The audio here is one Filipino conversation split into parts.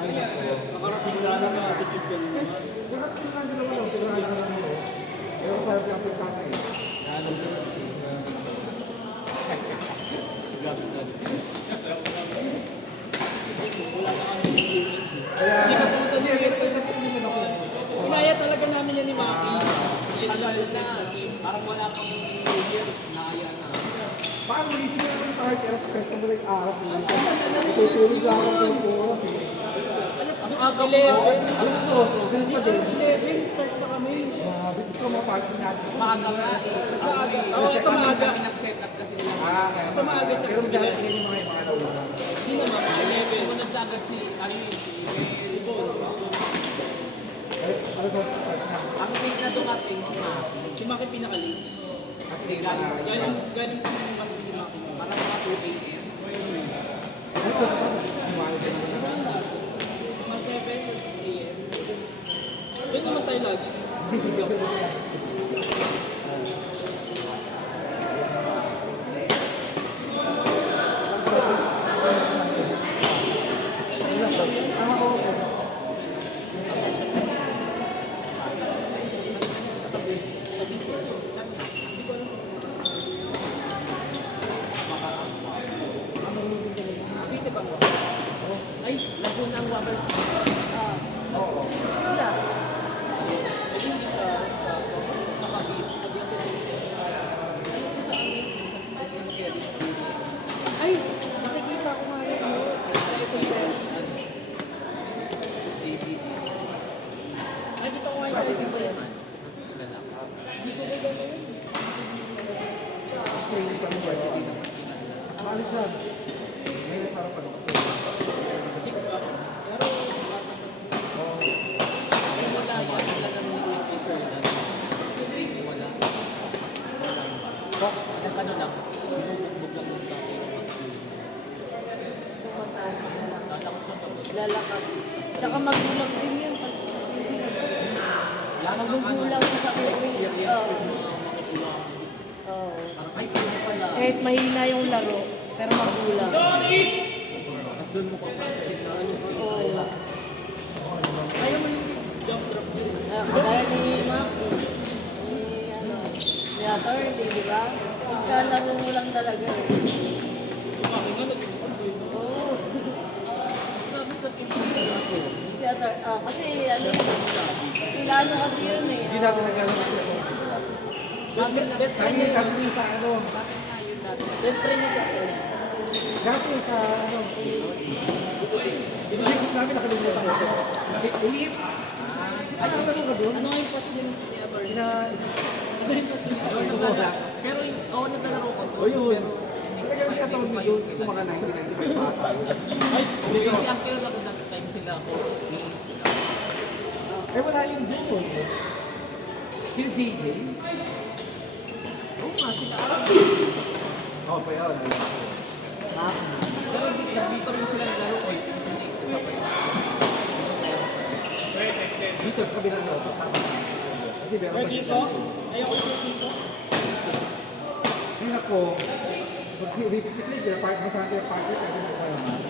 Makarating na lang ang attitude ko naman. Nakarating lang din naman, siguro lang naman. Pero sa yung pagkaka eh. Alam ko na siya. Grabe na rin. Wala na kami experience. Hindi ka pumunta niya. Inaya talaga namin yan ni Maki. Parang wala pang year. Inaya na. Paano isip na naman sa hard aerospace na mula yung araw ko lang. Tutulog lang ako ng oras eh. Ang aga mo. Alas 2, ganun pa din. 11 start na kami. Bitis ko mga parking natin. Maaga nga. Mas maaga. Oo, ito maaga. Nag-set up kasi nila. Ito maaga. Pero dahil ganyan yung mga nauna. Hindi naman. 11. Kung nagdagat si Bones. Alas 2 sa park na. Ang late na dumating si Maki. Si Maki pinaka-late. Kasi galing sa Maki si Maki. Parang mga 2 a.m. Ano ko sa park? Kumain ka naman. Mga 7 or 6 a.m. Doon naman tayo lagi. Bite ba mo? Ay, Laguna ang Wabers. Oo. Ay, nakikita ko nga rin mo. Nakikita ko nga yung sa simple. Hindi ko ganda na yun. Training pa ng varsity na. Nakaalis siya. May nasarap pa kasi. Hindi ko ba? Pero, wala yan. Talagang hindi ko yung kaysa yun. Wala. Ano lang, binubugbog lang ng dati yung mag-school. Lalakas lang pagod. Lalakas. Tsaka magulang din yan. Magugulang sa Experience yung mga magulang. Oo. Parang, ay, ano pala. Kahit mahina yung laro, pero magulang. Tapos doon mo papansin na ano. Oo. Ayaw mo yung jump drop din. Kaya ni Maki, ni attorney, di ba? Pagkalaro mo lang talaga eh. Bakit nga nag-jump din? Oo. Gusto kinagawa ako. Si kasi sila ano kasi yun eh. Hindi natin nagkaroon kasi ako. Best friend Kami niya. kami sa ano. Best friend niya sa akin. Dati sa ano. Hindi ko namin nakalimutan ko. Ulit. Ano ka doon? Ano yung pass niya ni attorney? Ano yung pass niya? Pero ako naglalaro ko. O yun. Talaga yung katawag ni Jones kung mga 1995 pa. Ay, kasi ang kailan ako that time sila ako. Sila. Eh wala yung doon. Si DJ. Oo nga, sila. Oo pa yun. Pero dito rin sila naglaro ko. Dito sa kabilang loob. Kasi meron pa Dito? Ayoko dito. Yun ako. Pag revisit niya, park masante yung park niya, sabi mo pa naman.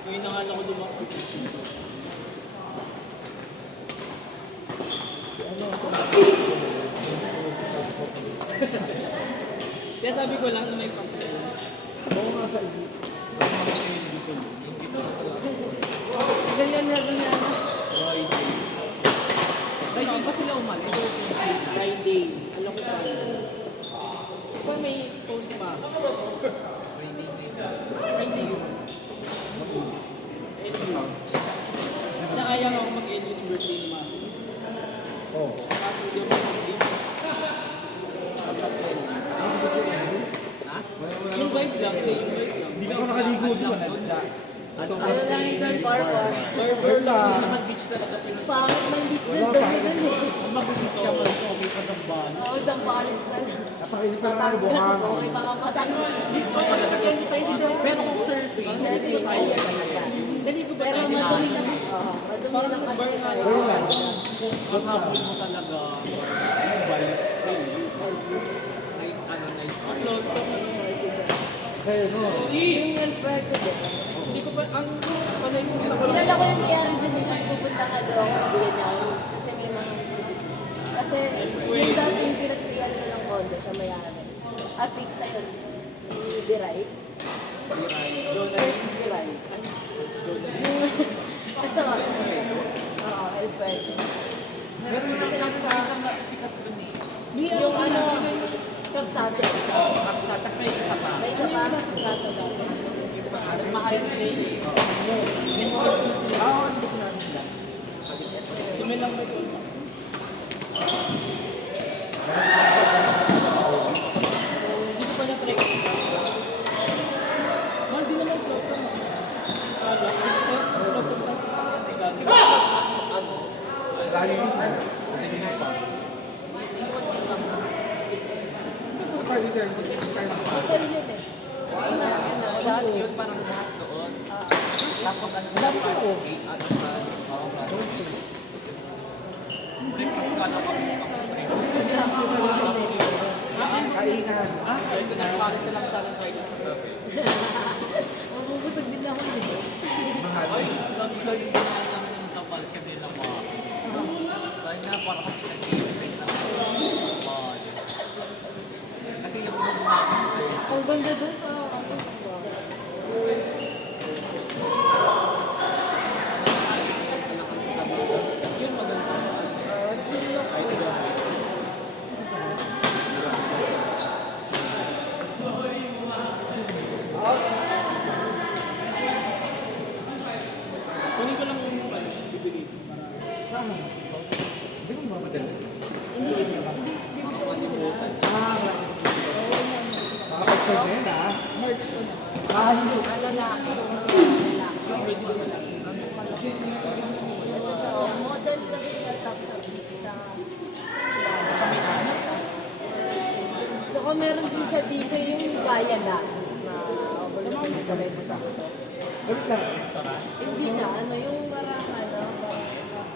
Ngayon na nga lang ako lumaki. Kaya sabi ko lang na may pass na. Oo nga sa iyo. Ganyan na ganyan. Friday ba sila umalis? Friday. Alam ko pa. Pa may post pa. Friday yun. Naayang ako mag-end yung birthday ni Mami. Oo. Kaso yung birthday. Ha? Yung vibe lang, hindi yung vibe lang. Hindi ka ako nakaligo doon. Ano lang ito, Barbara. Barber lang. Nag-beach talaga. Pangit ng beach na dami dun eh. Mag-beach ka pa, okay pa sa ban. Oo, isang balis na lang. Napakainit pa nga ng Matanggas, buhang. okay pa ka matanggas. Pero kung surfing, hindi ko tayo. Naligo ba Pero tayo? madumi kasi. Oo, madumi Parang lang kasi. nag-burn na yun. Oo lang. Ang hapon mo talaga. Balik. Nice upload. Kaya no. Yung Wilfredo din. Hindi ko pa, Kilala ko yung kaya din yung pagpupunta ka doon, bigyan niya ako rooms kasi may mga rooms. Kasi yung dati yung pinagsiyan ko ng condo, siya mayari. Artista yun, si Biray. First Biray. Ito, Alfred. Meron kasi lang sa sikat dun eh. yung ano, Kapsate. Tapos may isa pa. May isa pa sa plaza dati. Mahal din siya eh. Si Mel lang may punta. Hindi ko pa na-try. Mahal din naman clothes ano. Lagi yung Ito yun eh. Lahat yun parang lahat doon. Tapos ano sa party, ano sa breakfast ka na kami. kainan. Ay, pinagpapari sila sa akin kayo sa gabi. Mabubusog din ako eh. Ay, lagi kayo yung ginawa namin ng tapals kami lang mga. Dahil na parang kasi nag-i-event na kasi yung mga namin Ang ganda doon sa ano. yun maganda. Chill lang po. Kunin ko lang yung ano, bibili. Sama. Hindi ko mamadali. Hindi ko Malimutan. Makapagpag na yan ah. Hindi. lalaki. Ito siya, model kasi siya tapos artista. Tsaka meron din siya dito yung gaya na. Wala mo sa may busakso. Balik lang. Hindi siya, ano yung parang ano,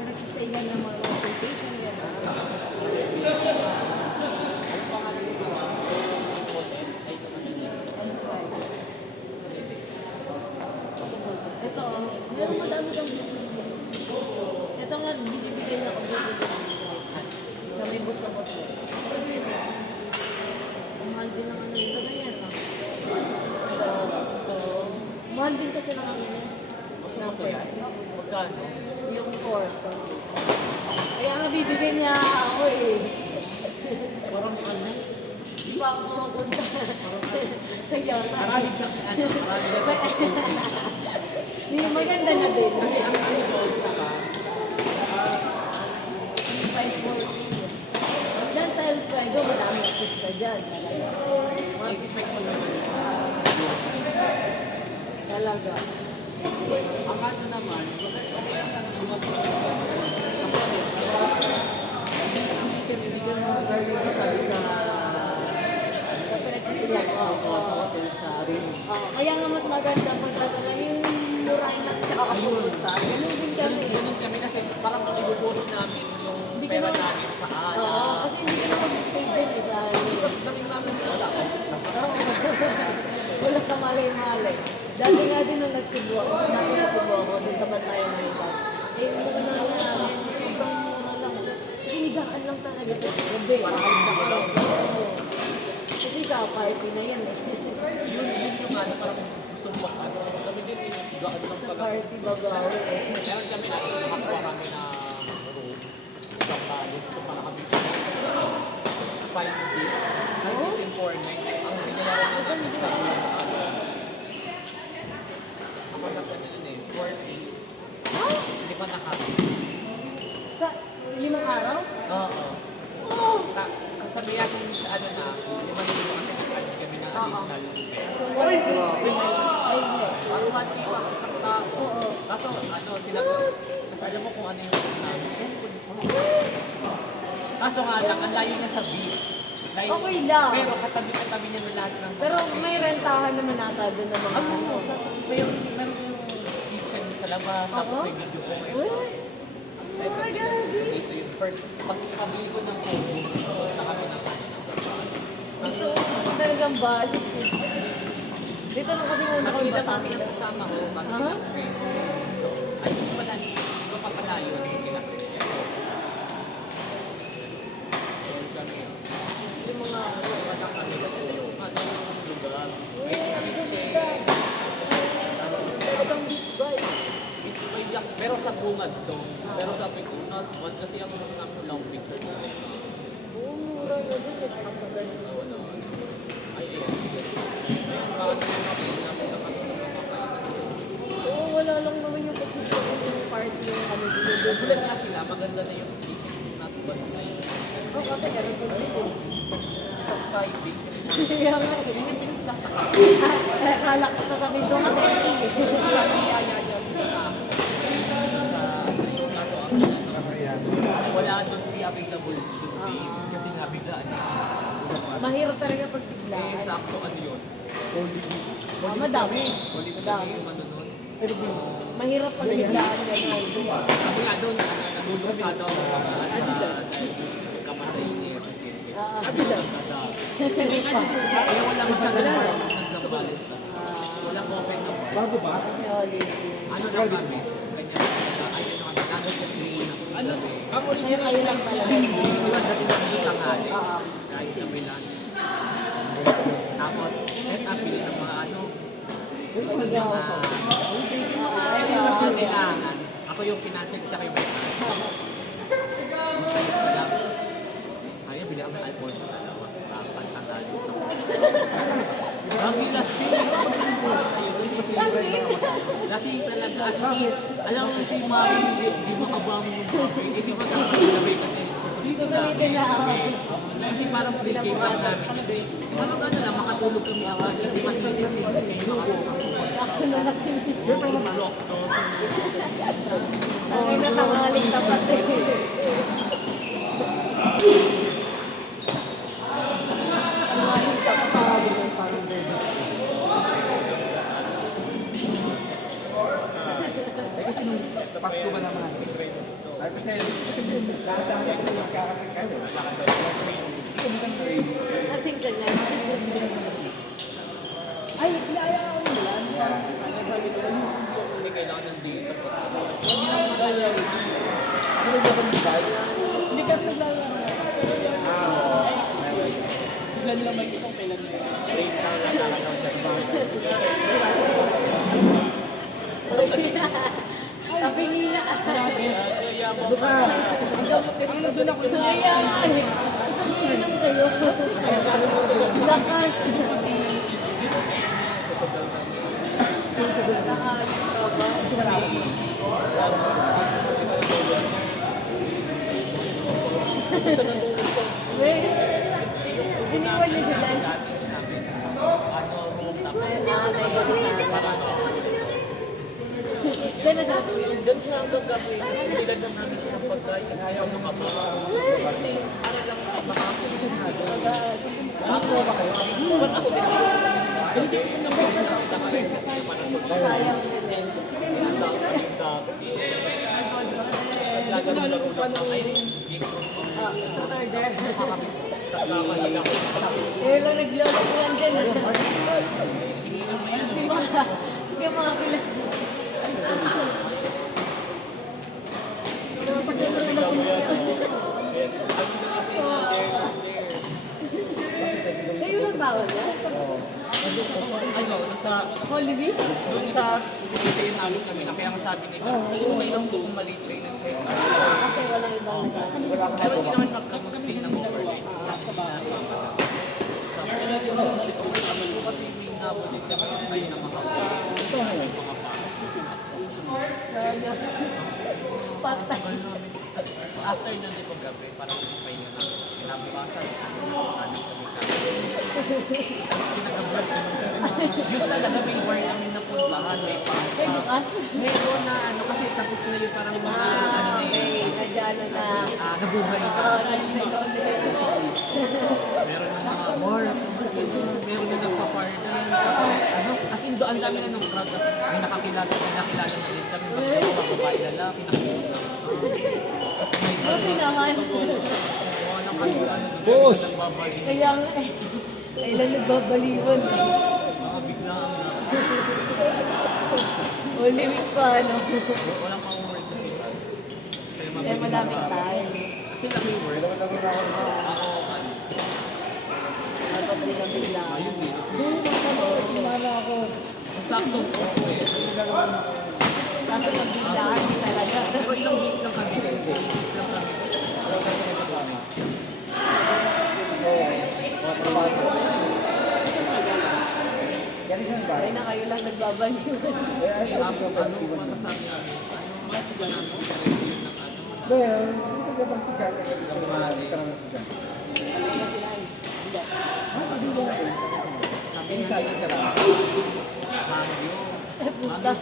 nagsistay lang ng mga consultation gano'n. Ito, meron madami kang business. Ito nga, binibigay niya ako sa may bus. Ang mahal din ng ano yung ganyan. Mahal din kasi ng ano yun. Snapper. Magkano? Yung 4. Kaya nga bibigyan niya ako eh. Parang ano? Di pa ako pumapunta. Kaya nga. Marami na ano, marami na Hindi maganda na din. kasi ang ano doon naka 540. Diyan sa El Fuego, maraming artista dyan. expect mo naman. Talaga. Ang ano naman, okay ang ano mas Bigyan mo tayo sabi sa Sa pinagsistiyan ko. sa hotel sa rin. Kaya nga mas maganda pag talaga yung murahin natin tsaka kapunta. Ganun din kami. Ganun kami kasi parang kung ibubuhos namin yung Hindi ko pera na- namin sa Oo, kasi hindi ka na mag-stay din eh, sa dating namin wala ako. wala ka malay-malay. Dati nga din nung nagsibo ako, dati nagsibo ako dun sa Bantayan na iba. Eh, yung ano namin, sobrang mura lang. Kasi nigaan lang talaga sa gabi. Parang alis na kami. Oo. Kasi ka-party na yan eh. Yun yung ano parang gusto mo ano. Kami din gaan ng Sa pag party babaw. meron kami na nakakuha kami na room sa Paris kung para kami 5 days. 5 days and 4 nights. Ang binayaran namin sa ako nagkano yun eh, 40. Hindi pa nakakit. Sa 5 araw? Oo. Oo. Kasabihan kung sa ano na, 5 days kasi kami na additional bed. Ay, grabe. Ay, hindi. Parang monthly pa isang tao. Oo. Kaso ano, sinabi, kasi alam mo kung ano yung namin. Kaso nga lang, ang layo niya sa beach. Layo, Okay lang. pero katabi-katabi niya ng lahat ng... Pero may rentahan naman nata doon ng mga ano. sa meron yung kitchen sa labas, tapos Oo. may video ko. Uy! Oh my God! Dito yung first, pagkabili ko ng Kobo, na kami na Ito, talagang balis eh. Dito lang kasi muna kami Nakita kami Batangas. ang kasama ko, kami Ha? ng friends. yun, kina Christian. Kami, yung mga anak kami, kasi ito yung lugar. Talagang beach vibe. Pero sa bungad to. Pero sabi ko, not one kasi ang long picture na. Oo, mura na din. Ang maganda. Ay, paano napunta kami sa mga kainan. Oo, wala lang naman yung pagsisipin yung party yung ano dito. Bulag nga sila, maganda na yung isip natin ba ngayon. Oo, kasi ganun po dito. Sa Sky Big Kaya nga, akala ko sasabihin ko nga 30 eh. sabi niya sila na wala doon di available yung date kasi nga biglaan. Mahirap talaga pag Eh, biglaan. sakto ano yun. Madami. Ulit na Madami. yung ano nun. Mahirap pag biglaan gano'n. Sabi nga doon, nandun sa daw kamatay Adidas. Kaya wala masyadong marunong ng Zambales. Walang open na. Bago ba? Kasi always. Ano lang kami? Kanya, ayun naman, nagod yung green. Ano? Kaya kayo lang talaga. Iwan dati na yung tanghali. Oo. Guys, sabi lang. Tapos, set up, pili ng mga ano. Panigaw ko. Ayun yung mga kailangan. Ako yung financial sa kayo. Gusto ko lang. Kaya, bili kami alcohol sa dalawa. Pantanghali. Ang lasing. Lasing talaga. As in, alam mo si Mari, hindi makabangon yung baboy. Hindi mo nakakasabay kasi. Dito sa meeting na ako. Kasi parang play pa namin. Hindi. Parang ano lang, makatulog kami agad. Kasi mag-isip din kayo makatulog. Kaso na kasi. Block to. Ang ina tangaling tapas eh. Tangaling tapas. Kasi nung Pasko ba naman? Ay, kasi lahat-lahat ko magkakasin kayo. Nasing siya niya. Ay, kilala ako mo lang. Ano sabi ko, hindi kailangan ng dito. Hindi ka naglalaro. Bigla nila may isang kailan nila. Break na lang nakakaw siya sa Kapingila. Doon ka. Doon ako yung Kaya nga eh. Isang inom kayo. Lakas. Wait. Iniwan niyo sila. Ay, mga Diyan na siya tulog. Diyan siya hanggang gabi. Kasi nilad na namin siya ng pagkain. Kasi ayaw nung kapag. Kasi para lang makakasin na. Ako ba kayo? Ba't ako din? Ganito yung isang naman kasi sa kayo. Kasi parang Sayang din. Kasi hindi naman sila. Laga na laro lang na kayo. Order. Sa kakalaga ko. Eh, lang naglolo ko yan din. Si mga, sige mga kilas mo. Kayo lang tawag niya? Ano, sa Holy Week? doon sa sinisayin namin kami na kaya sabi nila, umuwi lang doon maliit train ng check. Kasi walang ibang nagkakaroon. Pero hindi naman magkamagstay ng overnight. Sa bahay. Kasi may nabulit na kasi sila yung Patay. after nun di gabi, parang pahinga na. Kinabukasan, ano kami yun talaga may bar namin na puntahan. May bukas? Meron na ano kasi tapos na yung parang mga ano na Okay, yun. medyo ano na. Nabuhay na. Oo, nag-down nila. Meron na mga bar. Meron na nagpa-party. Ano? Kasi doon ang dami na ng crowd. Kasi may nakakilala na din kami. Mga babae lalaki. Buti naman. Boss! Kaya nga eh. Kailan nagbabaliwan? Mga biglang Holy Week pa, ano? walang pa-work kasi. Eh, madaming time. Kasi nag-work. Ako, Dapat din ang bigla. ayun eh. Wala ako. Saktong opo eh. Kaso pag biglaan, di talaga. Pero ilang weeks lang kami. Ilang weeks lang kami. Yan isang ba? Ay na kayo lang nagbabaliw. Ano masasabi namin? Ano mga siya namin? Well, hindi ka ba sikat? Hindi ka naman sikat. Sabi niya, Sikat ka lang. Mario. Puta.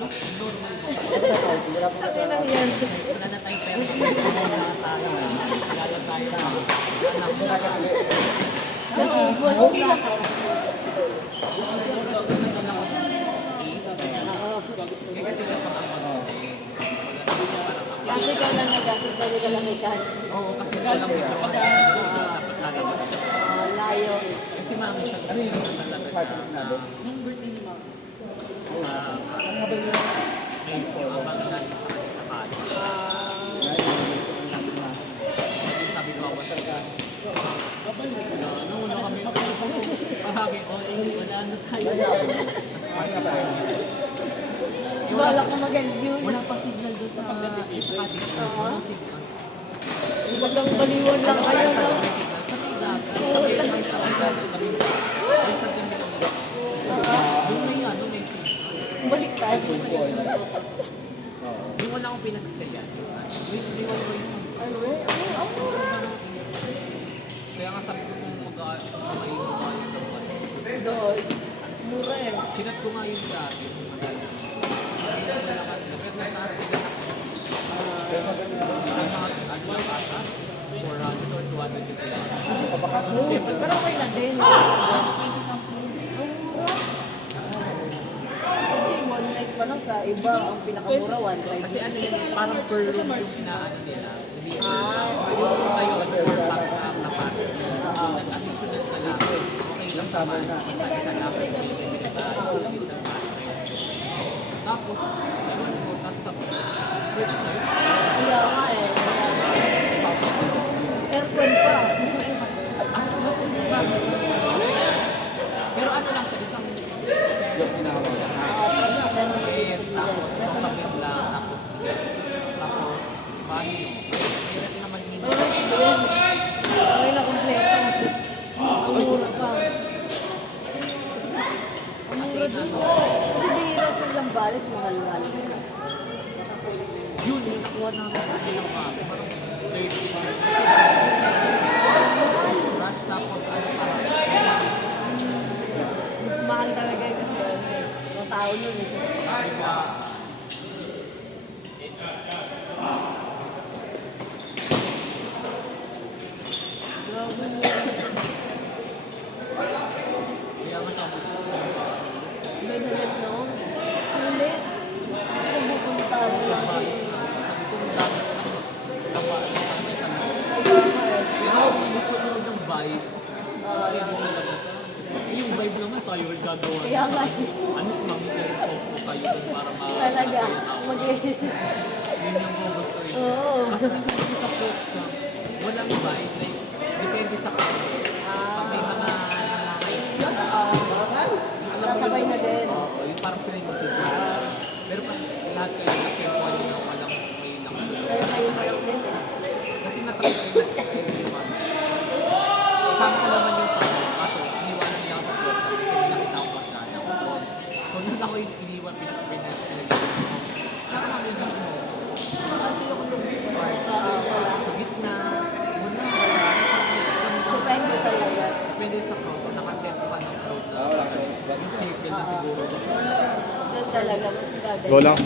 Normal ko. Ano lang yan? Wala na tayong pera. Wala na tayo. Kaya tayo na. Anak mo na kasi. Naubos na. Eh, kasi nga pang Kasi ka lang nagastos, bago ka lang may cash. oo, kasi alam mo sa pag-ibig dapat lalabas. Layo. Kasi mami siya. Ano yung party mo sinabi? Yung birthday ni mami. Ano nga ba yung May abangan natin sa kanya sa kanya. Sabi ko, wasal ka. Ano na kami? Sabi ko, wala na tayo. Tapos party pa rin. Wala ko mag-review. Wala pa signal doon sa pagdating sa ating. Oo. Ibang baliwan lang kayo, no? May signal sa dagat. Sabi lang sa agas. Ay, sa gabi. Doon na yan, doon may signal. Balik tayo. Yung wala akong pinag-stayan. Wait, hindi ko yun. Ano eh? Ano? Kaya nga sabi ko kung mag-mainom ba yung dapat. Doon. Mura eh. Sinat ko nga yung dati. Pero nataas sila na. Ang mga ano lang ata, 400 or 200 yung kailangan. Siyempre, Pero okay na din. 20 something. Kasi one night pa lang sa iba, ang pinakamura, 1 Kasi ano yan, parang per room yung inaano nila. Hindi yung kayo, per box na pasok. Nag-additional ka lang. Okay lang tama na. Isa-isa lang. Kasi may limit tayo. Isang tapos, ewan ko, tapos sa first night, Kaya nga eh. Aircon pa. pero ano lang sa isang yung pinakawa? Tapos ang ganun yung ibig sabihin. tapos sa kapit lang, tapos paano yun? Hirap naman yun. Okay na kompleto. Ang mura pa. Ang mura dun. Kasi bihira sa Zambales, mahal-mahal. Yun, yung nakuha namin kasi ng mami. Parang 30 rush tapos ano parang Mahal talaga yun kasi ano eh. Mga tao nun eh. Grabe mo. kaya nga sabi ko, Benelet no? Sulit. Kung pupuntahan mo lang. sabi ko, ang dami gusto nyo ng vibe. Kaya hindi nila yung vibe naman tayo ang gagawa. Kaya nga eh. Ano si mami kayo po kayo dun para Talaga. Yun yung gusto rin. Oo. Kasi minsan kasi sa folk song, walang vibe. Like, depende sa kanya. Pag may mga Sasabay na din. oo, yung parang sila yung magsusunod. Pero pag lahat kayo nag-tempuan nyo na walang may nakasunod. Kaya kayo na din eh. Kasi natry ko yung mami. Sama ko naman yung tao. Kaso, iniwanan niya ako sa floor. Sabi kasi nakita ko pa siya. So, nung ako yung iniwan, pinag-pinag. Saka namin yung mo. Sa gitna. Muna. Depende talaga. Depende sa crowd. Naka-check pa ng crowd. Wala ka sa isda. Yung chicken na siguro. Yan talaga. Mas Go lang.